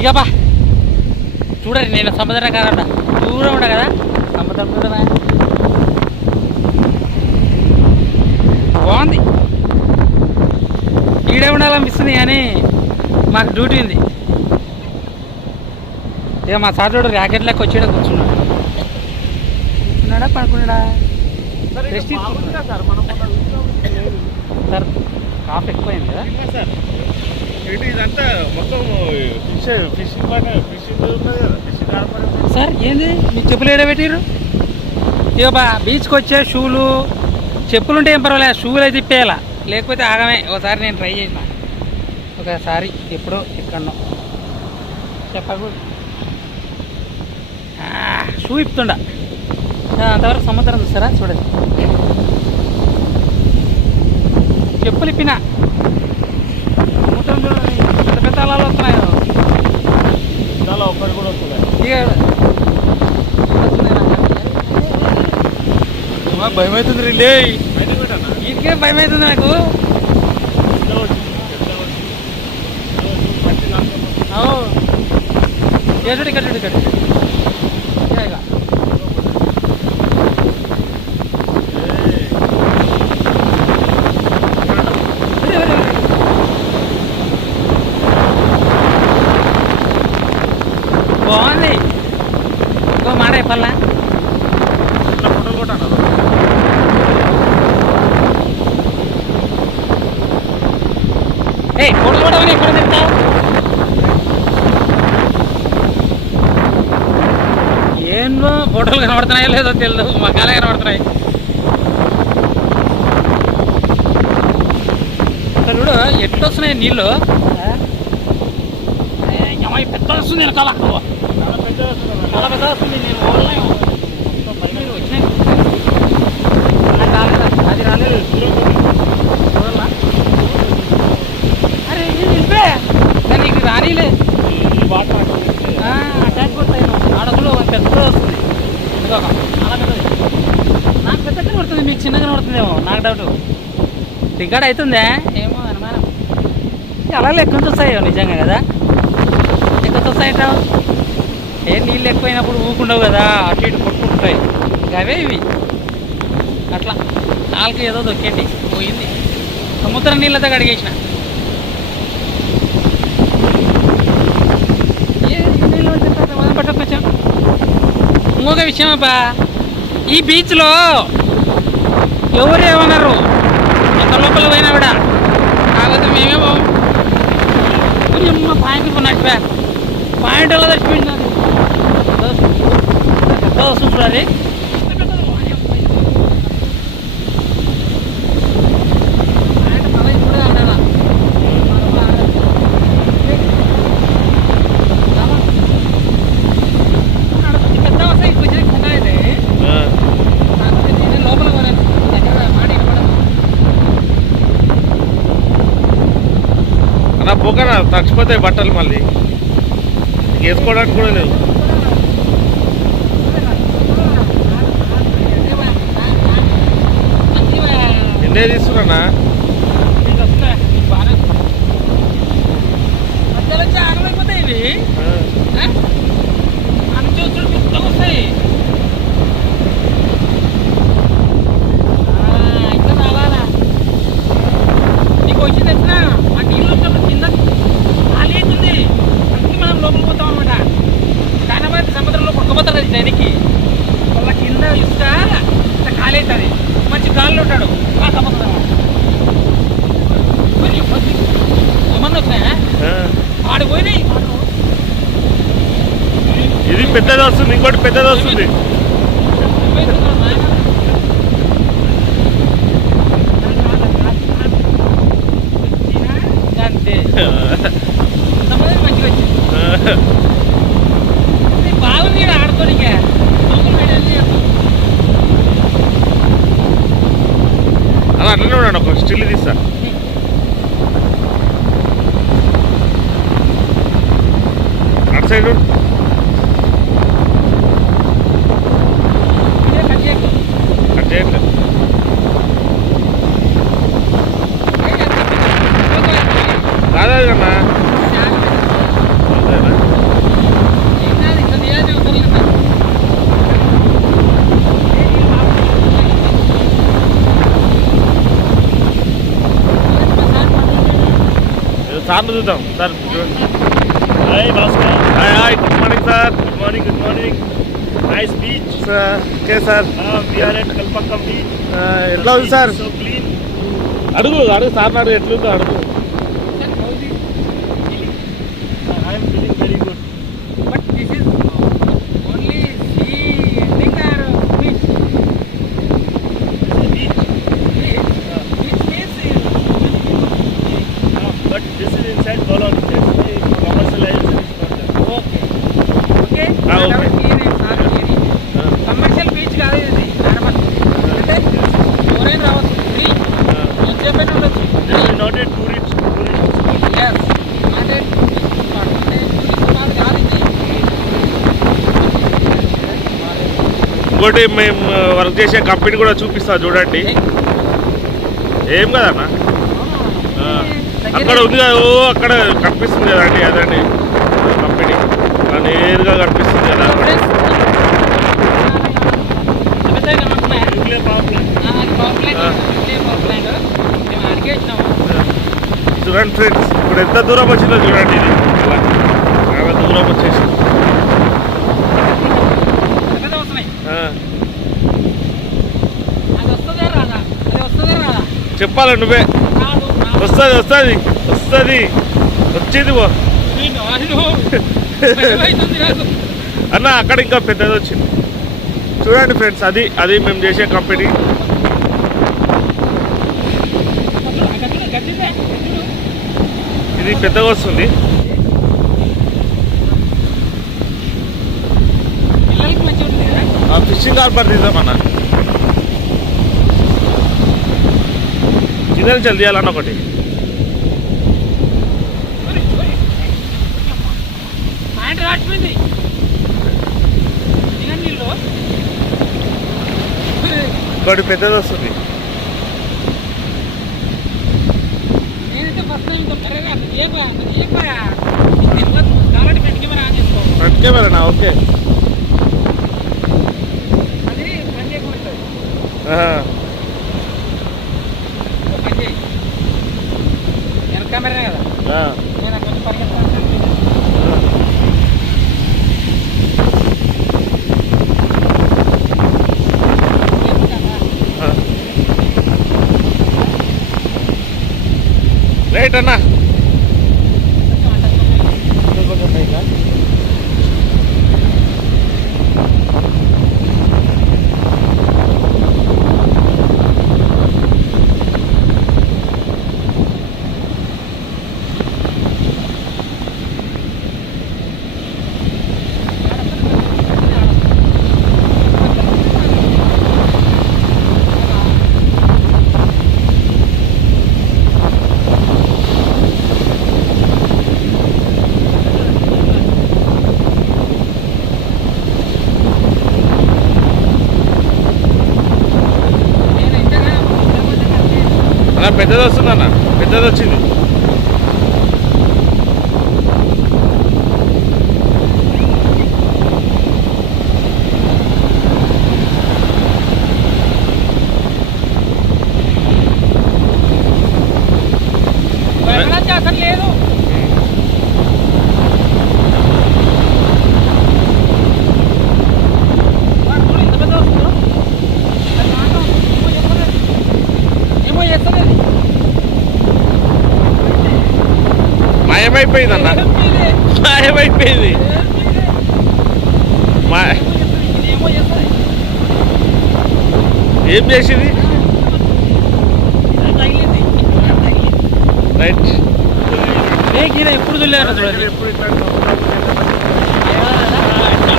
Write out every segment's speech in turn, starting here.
ఇక బా చూడండి నేను సముద్రం కాదట దూరం ఉండ కదా. సముద్రం చూడదా బాగుంది. ఈడే ఉండాలనిపిస్తుంది కానీ మాకు డ్యూటీ ఉంది. ఇక మా సార్ చూడు ర్యాకెట్ లెక్క వచ్చి ఈడ కూర్చున్నాడు. కూర్చున్నాడా పడుకున్నాడా. సార్ కాఫ్ ఎక్కువైంది కదా? సార్. ఇటు ఇదంతా మొత్తం ఫిష్ ఫిషింగ్ పైన ఫిషింగ్ ఉన్నది కదా ఫిషింగ్ ఆడపడి సార్ ఏంది? మీకు చెప్పులు ఏడ పెట్టారు ఇక బీచ్కి వచ్చే షూలు చెప్పులు ఉంటే ఏం పర్వాలేదు షూలు అయితే ఇప్పేయాల లేకపోతే ఆగమే ఒకసారి నేను ట్రై చేసిన. ఒకసారి ఎప్పుడో ఎక్కడో చెప్పకూడదు షూ ఇప్పుతుండ. అంతవరకు సముద్రం చూస్తారా? చూడండి. చెప్పులు ఇప్పినా చూడండి. పెద్ద పెద్ద అలలు వస్తున్నాయి. చాలా ఒక్కటి కూడా వస్తుంది ఇక భయం అవుతుంది రండి ఇంకే భయం అవుతుంది నాకు. ఇక్కడ ఇక్కడ ఇక్కడ ఇక్కడ ఇక. ఏయ్. అరే, అరే, అరే. బాగుంది ఇంకో మాట చెప్పాలా ఇట్లా ఫోటోలు కొట్టాను ఏ ఫోటోలు కూడా ఎక్కడ ఏందో ఫోటోలు కనబడుతున్నాయో లేదో తెలియదు మగాలే కనబడుతున్నాయి. అసలు చూడు ఎట్లా వస్తున్నాయి నీళ్ళు పెద్ద వస్తుంది వెనకాల. చాలా పెద్ద వస్తుంది చాలా పెద్ద వస్తుంది నేను పోగలేను మీరు వచ్చినాయి అది రాలేదు అది రాలేదు చూడాలా? అరే ఇది నిలిపే కానీ నీకు రానిలే ఈ వాటర్ అక్కడ పెడితే అటాక్ కొడతాయి ఆడకులు పెద్ద వస్తుంది ఇదొక చాలా పెద్దది నాకు పెద్ద పడుతుంది మీకు చిన్నగా పడుతుందేమో నాకు డౌట్ రికార్డ్ అవుతుందా ఏమో అనుమానం. అలా ఎక్కువ వస్తాయో నిజంగా కదా? ఎక్కువ వస్తాయంటావు ఏ నీళ్ళు ఎక్కువైనప్పుడు ఊకుండవు కదా అటు ఇటు కొట్టుకుంటాయి అవే ఇవి. అట్లా. నాలుగు ఏదో దొక్కేటి పోయింది. సముద్రం నీళ్ళతో కడిగేసిన. నీళ్ళు కొంచెం ఇంకొక విషయం అబ్బా ఈ బీచ్లో ఎవరు ఏమన్నారు? ఎంత లోపల పోయినా కూడా కాకపోతే మేమే పోం ఊరి అమ్మ పాయింట్ ఉన్నట్టువా పాయింట్ ఎలా తెచ్చిపోయింది అది పెద్ద వస్తుంది చూడాలి అన్న పోకనా తడిచిపోతాయి బట్టలు మళ్ళీ. వేసుకోవడానికి కూడా లేవు ఎన్నే తీసుకున్నా సముద్రంలో పెద్దది వస్తుంది ఇంకోటి పెద్దది వస్తుంది. అంతే. మంచిగా వచ్చింది ఇది బాగుంది ఈడ ఆడుకోనికే లోపల పెట్టేసి అలా అట్లనే ఉన్నాడు ఒక స్టిల్ తీస్తా అటు సైడ్ ఇదే కట్ చేయకు. కట్ చేయట్లేదు ఏ, ఎంత పెద్ద- లోపల ఎంత? కాదా అన్న చాలా పెద్ద. అంతేనా సార్ చూద్దాం. Sir hi Bhaskar. Hi hi. Good morning sir good morning good morning nice beach sir okay sir we are at Kalpakkam beach ఎట్లా ఉంది సార్ అడుగు అడుగు సార్ అడుగు ఎట్లుందో అడుగు. ఇంకోటి మేము వర్క్ చేసే కంపెనీ కూడా చూపిస్తా చూడండి. ఏం కదన్నా? అక్కడ ఉంది కదా ఓ అక్కడ కనిపిస్తుంది కదండి అదండి. కంపెనీ నేరుగా కనిపిస్తుంది కదా. చూడండి ఫ్రెండ్స్ ఇప్పుడు ఎంత దూరం వచ్చిందో చూడండి ఇది. చాలా దూరం వచ్చేసింది. చెప్పాలి నువ్వే? వస్తుంది వస్తుంది వస్తుంది. వచ్చింది అన్న అక్కడ ఇంకా పెద్దది వచ్చింది. చూడండి ఫ్రెండ్స్ అది అది మేము చేసే కంపెనీ. ఇది పెద్దగా వస్తుంది. ఫిషింగ్ హార్బర్ తీద్దామన్న చిన్న చల్ తీయాలన్న ఒకటి సాయంత్రం రాకపోయింది దిగండి నీళ్ళు ఒకటి పెద్దది వస్తుంది నేనైతే ఫస్ట్ టైం ఇంకా కర్రగా ఏ పోయా ఏ పోయా కాబట్టి పెట్టుకి మరి ఆన్ చేసుకో. ఫ్రంట్ కెమెరానా? ఓకే. అది పని చేయకుండా ఆహా. ఒక పని చేయి వెనక కెమెరా కదా ఆ. నేను కొంచెం పరిగెత్తాను ఆ. రైట్ అన్నా. అలా పెద్దది వస్తుంది అన్న. పెద్దది వచ్చింది. అసలు లేదు వాడు చూడు ఎంత పెద్ద వస్తుందో. అది మాత్రం ఏమో చెప్పలేదు. ఏమో చేస్తలేదు మాయమైపోయింది అన్న? మాయమైపోయింది? మా. ఏం చేసింది. రైట్ ఎప్పుడు చూడండి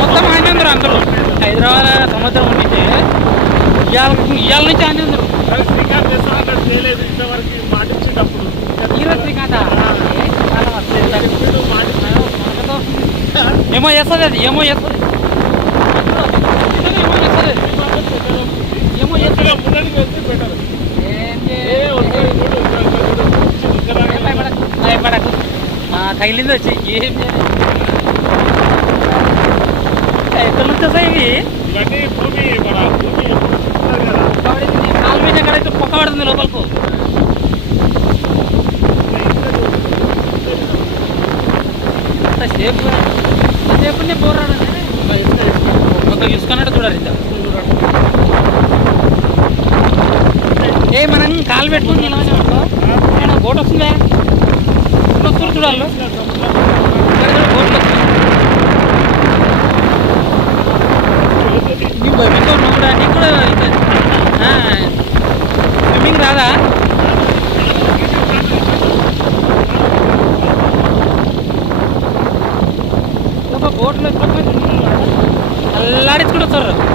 మొత్తం ఆనందరు అందరూ హైదరాబాద్ సముద్రం ఉండితే ఇవాళ ఇవాళ నుంచి ఆనందరు ఏమో చేస్తుంది అది ఏమో చేస్తుంది ఏమో చేస్తుంది ఏమో చేస్తుంది ఏం చే- భయపడకు, భయపడకు ఆ, తగిలింది వచ్చి ఏం చేయలేదు ఎక్కడ నుంచి వస్తాయి ఇవి ఇవన్నీ భూమి మన భూమి ఎప్పుడు చుట్టుతారు కదా కాబట్టి ఇది కాలు మీద ఎక్కడైతే పొక్క పడుతుంది లోపలకు సేపు సేపు పోరాడు ఒక చూసుకున్నట్టు చూడాలి ఏ మనం కాలు పెట్టుకుని నిలవని నేను బోట్ వస్తుందా? వస్తుంది చూడాలి. బోట్ వస్తుంది. నీకు నీకు కూడా స్విమ్మింగ్ రాదా? ఒక